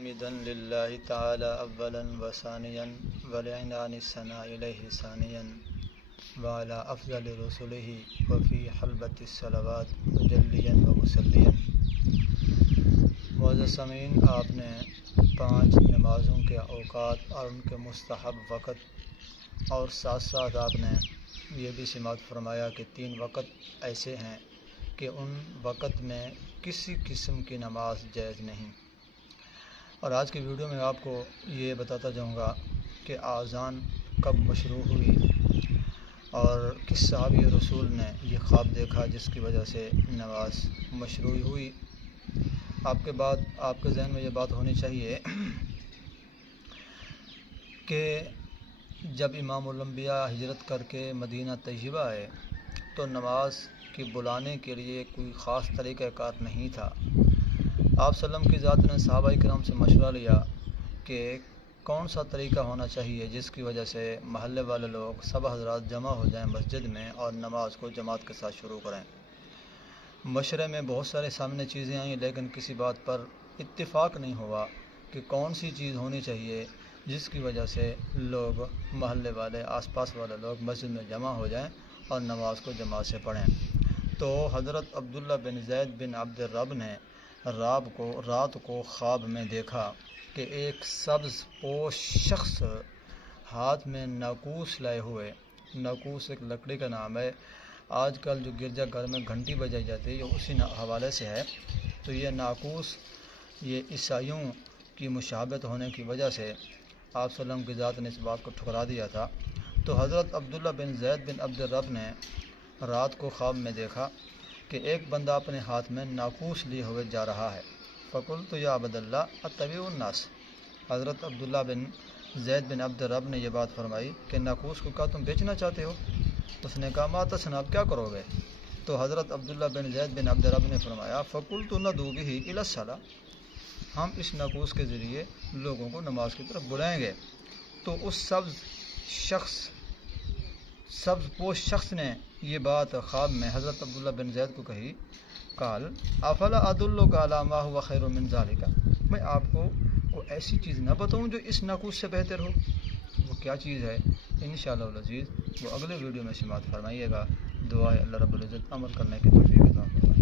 حامدا لله تعالى أولا وثانيا ولعنان الثناء إليه ثانيا وعلى أفضل رسله وفي حلبة الصلوات مجليا ومسليا۔ معزز سامعین، آپ نے 5 نمازوں کے اوقات اور ان کے مستحب وقت اور ساتھ ساتھ آپ نے یہ بھی سماعت فرمایا کہ 3 وقت ایسے ہیں کہ ان وقت میں کسی قسم کی نماز جائز نہیں۔ اور آج کی ویڈیو میں آپ کو یہ بتاتا جاؤں گا کہ آذان کب مشروع ہوئی اور کس صحابی رسول نے یہ خواب دیکھا جس کی وجہ سے نماز مشروع ہوئی۔ آپ کے ذہن میں یہ بات ہونی چاہیے کہ جب امام الانبیاء ہجرت کر کے مدینہ طیبہ آئے تو نماز کی بلانے کے لیے کوئی خاص طریقہ کار نہیں تھا۔ آپ وسلم کی ذات نے صحابہ کرام سے مشورہ لیا کہ کون سا طریقہ ہونا چاہیے جس کی وجہ سے محلے والے لوگ سب حضرات جمع ہو جائیں مسجد میں اور نماز کو جماعت کے ساتھ شروع کریں۔ مشورے میں بہت سارے سامنے چیزیں آئیں لیکن کسی بات پر اتفاق نہیں ہوا کہ کون سی چیز ہونی چاہیے جس کی وجہ سے لوگ محلے والے آس پاس والے لوگ مسجد میں جمع ہو جائیں اور نماز کو جماعت سے پڑھیں۔ تو حضرت عبداللہ بن زید بن عبد الرب نے رات کو خواب میں دیکھا کہ ایک سبز پوش شخص ہاتھ میں ناقوس لائے ہوئے، ناقوس ایک لکڑی کا نام ہے، آج کل جو گرجا گھر میں گھنٹی بجائی جاتی ہے یہ اسی حوالے سے ہے۔ تو یہ ناقوس یہ عیسائیوں کی مشابہت ہونے کی وجہ سے آپ صلی اللہ علیہ وسلم کی ذات نے اس بات کو ٹھکرا دیا تھا۔ تو حضرت عبداللہ بن زید بن عبد الرب نے رات کو خواب میں دیکھا کہ ایک بندہ اپنے ہاتھ میں ناقوس لیے ہوئے جا رہا ہے۔ فقلت یا عبد اللہ اتبع الناس، حضرت عبداللہ بن زید بن عبد الرب نے یہ بات فرمائی کہ ناقوس کو کیا تم بیچنا چاہتے ہو؟ اس نے کہا ما تصنع، اب کیا کرو گے؟ تو حضرت عبداللہ بن زید بن عبد الرب نے فرمایا فقلت ندعو به الی الصلاۃ، ہم اس ناقوس کے ذریعے لوگوں کو نماز کی طرف بلائیں گے۔ تو اس سبز پوش شخص نے یہ بات خواب میں حضرت عبداللہ بن زید کو کہی، قال افلا ادلک علی ما هو خیر من ذلک، میں آپ کو کوئی ایسی چیز نہ بتاؤں جو اس ناقوس سے بہتر ہو؟ وہ کیا چیز ہے؟ انشاءاللہ العزیز وہ اگلے ویڈیو میں سماعت فرمائیے گا۔ دعا ہے اللہ رب العزت عمل کرنے کی توفیق عطا فرمائے۔